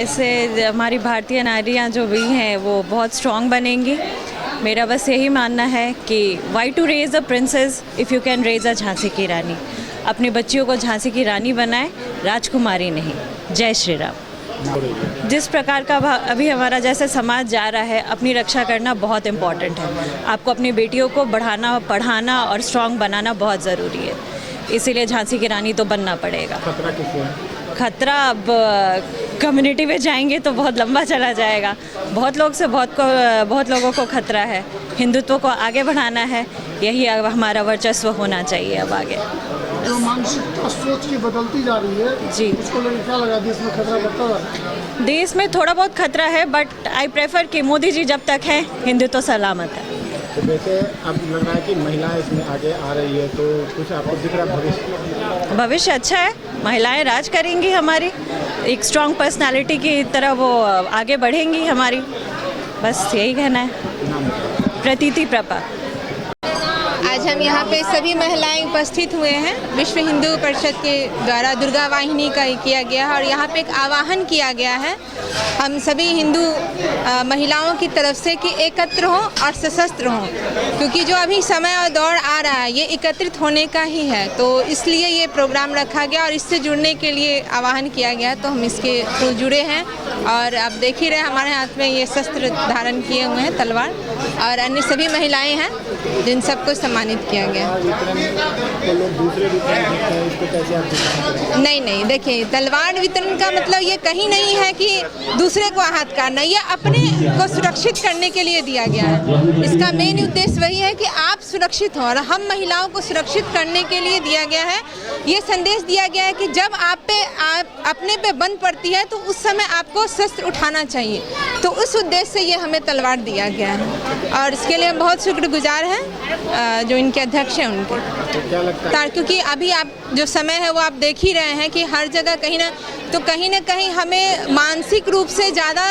इससे हमारी भारतीय नारियां जो भी हैं वो बहुत स्ट्रॉन्ग बनेंगी। मेरा बस यही मानना है कि why to raise a princess if you can raise a Jhansi की रानी। अपनी बच्चियों को झांसी की रानी बनाए, राजकुमारी नहीं। जय श्री राम। जिस प्रकार का अभी हमारा जैसे समाज जा रहा है, अपनी रक्षा करना बहुत इम्पॉर्टेंट है। आपको अपनी बेटियों को बढ़ाना, पढ़ाना और स्ट्रॉन्ग बनाना बहुत ज़रूरी है। इसीलिए झांसी की रानी तो बनना पड़ेगा। खतरा किससे है? खतरा अब कम्युनिटी में जाएंगे तो बहुत लंबा चला जाएगा। बहुत लोगों को खतरा है। हिंदुत्व को आगे बढ़ाना है, यही अब हमारा वर्चस्व होना चाहिए। अब आगे जो मानसिकता सोच की बदलती जा रही है जी, उसको लेकर क्या लगा देश में खतरा बढ़ता जा रहा है? देश में थोड़ा बहुत खतरा है, बट आई प्रेफर कि मोदी जी जब तक हैं हिंदुत्व सलामत है। तो वैसे अब लग रहा है कि महिलाएं इसमें आगे आ रही है, तो कुछ आपको दिख रहा है भविष्य अच्छा है। महिलाएं राज करेंगी हमारी, एक स्ट्रॉन्ग पर्सनालिटी की तरह वो आगे बढ़ेंगी हमारी। बस यही कहना है। प्रतीति प्रपा। आज हम यहाँ पे सभी महिलाएं उपस्थित हुए हैं। विश्व हिंदू परिषद के द्वारा दुर्गा वाहिनी का किया गया है और यहाँ पे एक आह्वान किया गया है हम सभी हिंदू महिलाओं की तरफ से कि एकत्र हों और सशस्त्र हों, क्योंकि जो अभी समय और दौर आ रहा है ये एकत्रित होने का ही है। तो इसलिए ये प्रोग्राम रखा गया और इससे जुड़ने के लिए आह्वान किया गया, तो हम इसके थ्रू जुड़े हैं। और आप देख ही रहे हमारे हाथ में ये शस्त्र धारण किए हुए हैं, तलवार, और अन्य सभी महिलाएं हैं जिन सबको सम्मानित किया गया। नहीं, देखिए, तलवार वितरण का मतलब ये कहीं नहीं है कि दूसरे को आहत करना, ये अपने को सुरक्षित करने के लिए दिया गया है। इसका मेन उद्देश्य वही है कि आप सुरक्षित हो और हम महिलाओं को सुरक्षित करने के लिए दिया गया है। ये संदेश दिया गया है कि जब आप अपने पे बंद पड़ती है तो उस समय आपको शस्त्र उठाना चाहिए। तो उस उद्देश्य से ये हमें तलवार दिया गया है और इसके लिए हम बहुत शुक्रगुजार हैं जो इनके अध्यक्ष हैं उनके। क्योंकि अभी आप जो समय है वो आप देख ही रहे हैं कि हर जगह कहीं ना कहीं हमें मानसिक रूप से ज़्यादा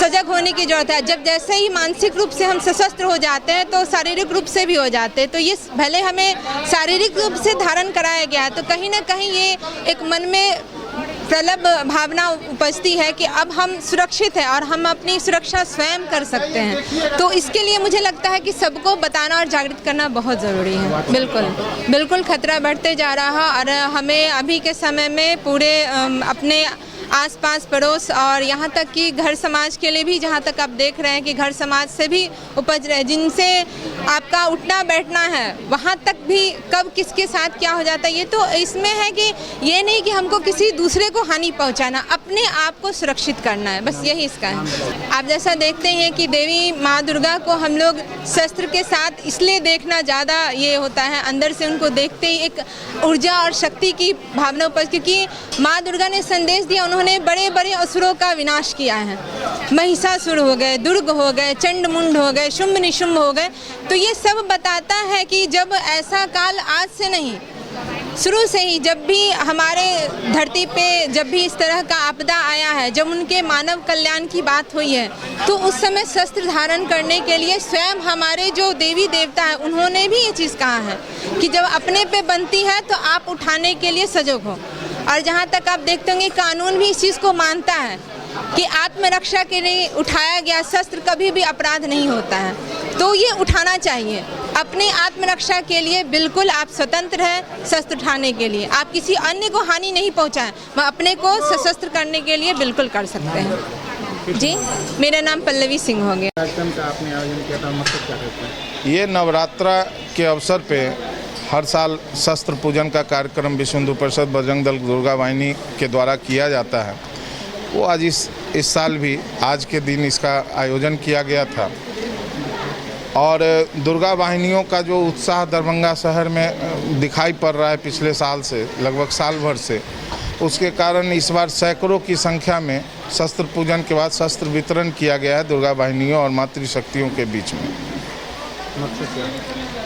सजग होने की ज़रूरत है। जब जैसे ही मानसिक रूप से हम सशस्त्र हो जाते हैं तो शारीरिक रूप से भी हो जाते हैं। तो ये भले हमें शारीरिक रूप से धारण कराया गया है, तो कहीं ना कहीं ये एक मन में प्रबल भावना उपजती है कि अब हम सुरक्षित हैं और हम अपनी सुरक्षा स्वयं कर सकते हैं। तो इसके लिए मुझे लगता है कि सबको बताना और जागृत करना बहुत ज़रूरी है। बिल्कुल खतरा बढ़ते जा रहा है और हमें अभी के समय में पूरे अपने आसपास पड़ोस और यहाँ तक कि घर समाज के लिए भी, जहाँ तक आप देख रहे हैं कि घर समाज से भी उपज रहे, जिनसे आपका उठना बैठना है, वहाँ तक भी कब किसके साथ क्या हो जाता है। ये तो इसमें है कि ये नहीं कि हमको किसी दूसरे को हानि पहुँचाना, अपने आप को सुरक्षित करना है, बस यही इसका है। आप जैसा देखते हैं कि देवी माँ दुर्गा को हम लोग शस्त्र के साथ इसलिए देखना ज़्यादा ये होता है, अंदर से उनको देखते ही एक ऊर्जा और शक्ति की भावना उपज, क्योंकि माँ दुर्गा ने संदेश दिया, उन्होंने बड़े बड़े असुरों का विनाश किया है। महिषासुर हो गए, दुर्ग हो गए, चंडमुंड हो गए, शुंभ निशुंभ हो गए। तो ये सब बताता है कि जब ऐसा काल आज से नहीं, शुरू से ही जब भी हमारे धरती पे जब भी इस तरह का आपदा आया है, जब उनके मानव कल्याण की बात हुई है, तो उस समय शस्त्र धारण करने के लिए स्वयं हमारे जो देवी देवता है उन्होंने भी ये चीज़ कहा है कि जब अपने पे बनती है तो आप उठाने के लिए सजग हो। और जहाँ तक आप देखते होंगे कानून भी इस चीज़ को मानता है कि आत्मरक्षा के लिए उठाया गया शस्त्र कभी भी अपराध नहीं होता है। तो ये उठाना चाहिए अपने आत्मरक्षा के लिए। बिल्कुल आप स्वतंत्र हैं शस्त्र उठाने के लिए, आप किसी अन्य को हानि नहीं पहुंचाएं, वह अपने को सशस्त्र करने के लिए बिल्कुल कर सकते हैं। जी, मेरा नाम पल्लवी सिंह हो गया। कार्यक्रम का आपने आयोजन किया था, मकसद क्या रहता है? ये नवरात्रा के अवसर पे हर साल शस्त्र पूजन का कार्यक्रम विश्व हिंदू परिषद बजरंग दल दुर्गा वाहिनी के द्वारा किया जाता है। वो आज इस साल भी आज के दिन इसका आयोजन किया गया था और दुर्गा वाहिनियों का जो उत्साह दरभंगा शहर में दिखाई पड़ रहा है पिछले साल से, लगभग साल भर से, उसके कारण इस बार सैकड़ों की संख्या में शस्त्र पूजन के बाद शस्त्र वितरण किया गया है दुर्गा वाहिनियों और मातृशक्तियों के बीच में।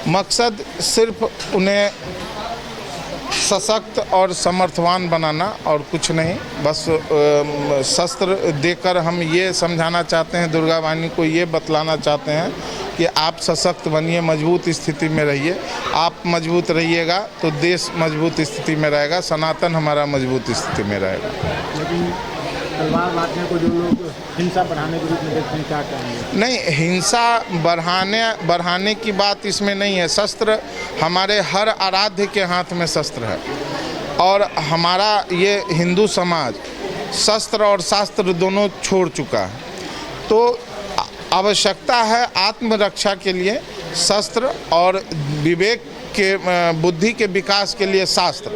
मकसद सिर्फ उन्हें सशक्त और समर्थवान बनाना और कुछ नहीं, बस शस्त्र देकर हम ये समझाना चाहते हैं, दुर्गा वाहिनी को ये बतलाना चाहते हैं कि आप सशक्त बनिए, मजबूत स्थिति में रहिए। आप मजबूत रहिएगा तो देश मजबूत स्थिति में रहेगा, सनातन हमारा मजबूत स्थिति में रहेगा। लेकिन तलवार लाठने को जो लोग हिंसा बढ़ाने के रूप में देखते हैं, क्या कहेंगे? नहीं, हिंसा बढ़ाने की बात इसमें नहीं है। शस्त्र हमारे हर आराध्य के हाथ में शस्त्र है और हमारा ये हिंदू समाज शस्त्र और शास्त्र दोनों छोड़ चुका है। तो आवश्यकता है आत्मरक्षा के लिए शस्त्र और विवेक के बुद्धि के विकास के लिए शास्त्र।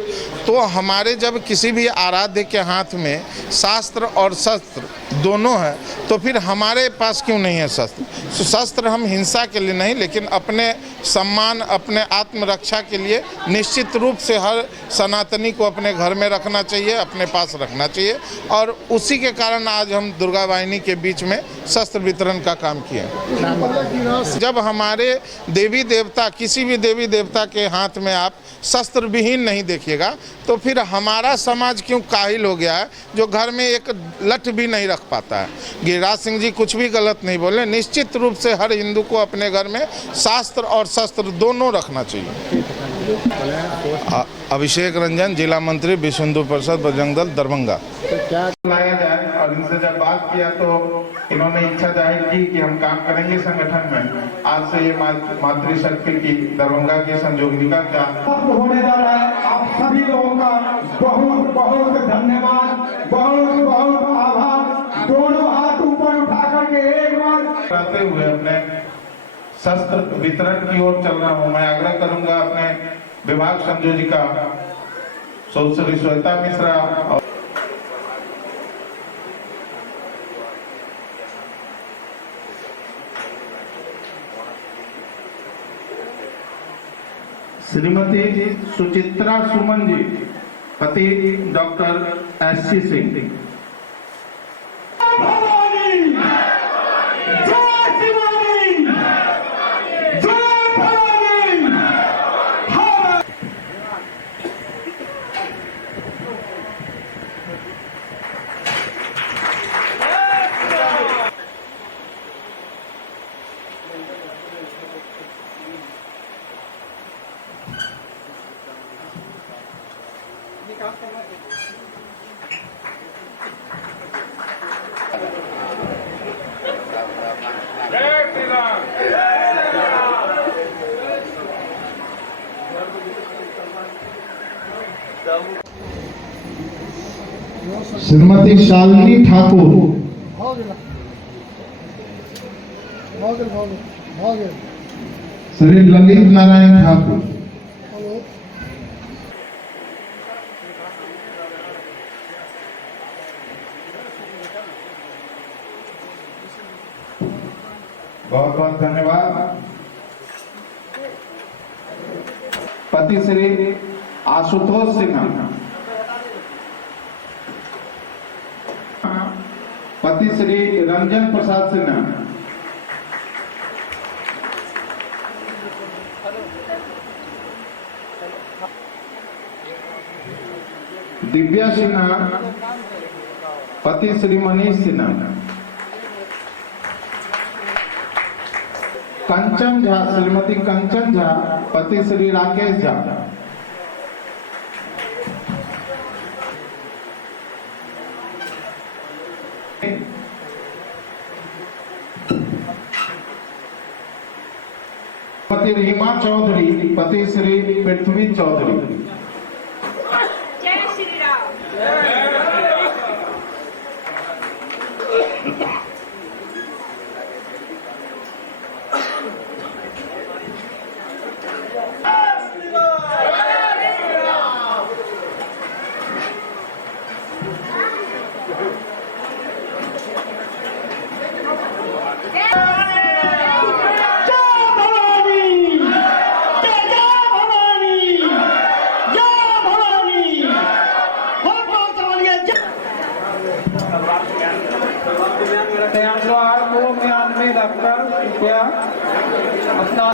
तो हमारे जब किसी भी आराध्य के हाथ में शास्त्र और शस्त्र दोनों है तो फिर हमारे पास क्यों नहीं है शस्त्र? तो शस्त्र हम हिंसा के लिए नहीं, लेकिन अपने सम्मान, अपने आत्मरक्षा के लिए निश्चित रूप से हर सनातनी को अपने घर में रखना चाहिए, अपने पास रखना चाहिए। और उसी के कारण आज हम दुर्गा वाहिनी के बीच में शस्त्र वितरण का काम किए। जब हमारे देवी देवता, किसी भी देवी देवता के हाथ में आप शस्त्र विहीन नहीं देखिएगा तो फिर हमारा समाज क्यों काहिल हो गया है, जो घर में एक लठ भी नहीं रख पाता है। गिरिराज सिंह जी कुछ भी गलत नहीं बोले। निश्चित रूप से हर हिंदू को अपने घर में शास्त्र और शस्त्र दोनों रखना चाहिए। अभिषेक रंजन, जिला मंत्री विश्व हिंदू परिषद बजरंग दल दरभंगा। तो क्या लाया जाए और इनसे जब बात किया तो इन्होंने इच्छा जाहिर की कि हम काम करेंगे संगठन में। आज से ये मातृशक्ति की दरभंगा की संयोगिका क्या होने जा रहा है। आप सभी लोगों का बहुत बहुत धन्यवाद, बहुत बहुत आभार। दोनों हाथ ऊपर उठा करके एक बार करते हुए अपने शस्त्र वितरण की ओर चल रहा हूँ। मैं आग्रह करूंगा अपने विभाग संयोजिका श्री श्वेता मिश्रा और श्रीमती सुचित्रा सुमन जी, पति डॉक्टर एस.सी. सिंह। श्रीमती शालिनी ठाकुर, श्री ललित नारायण ठाकुर, बहुत बहुत धन्यवाद। पति श्री आशुतोष सिन्हा, पति श्री रंजन प्रसाद सिन्हा, दिव्या सिन्हा, पति श्री मनीष सिन्हा, कंचन झा, श्रीमती कंचन झा, पति श्री राकेश झा, पति रीमा चौधरी, पति श्री पृथ्वी चौधरी। जय श्री राम। अपना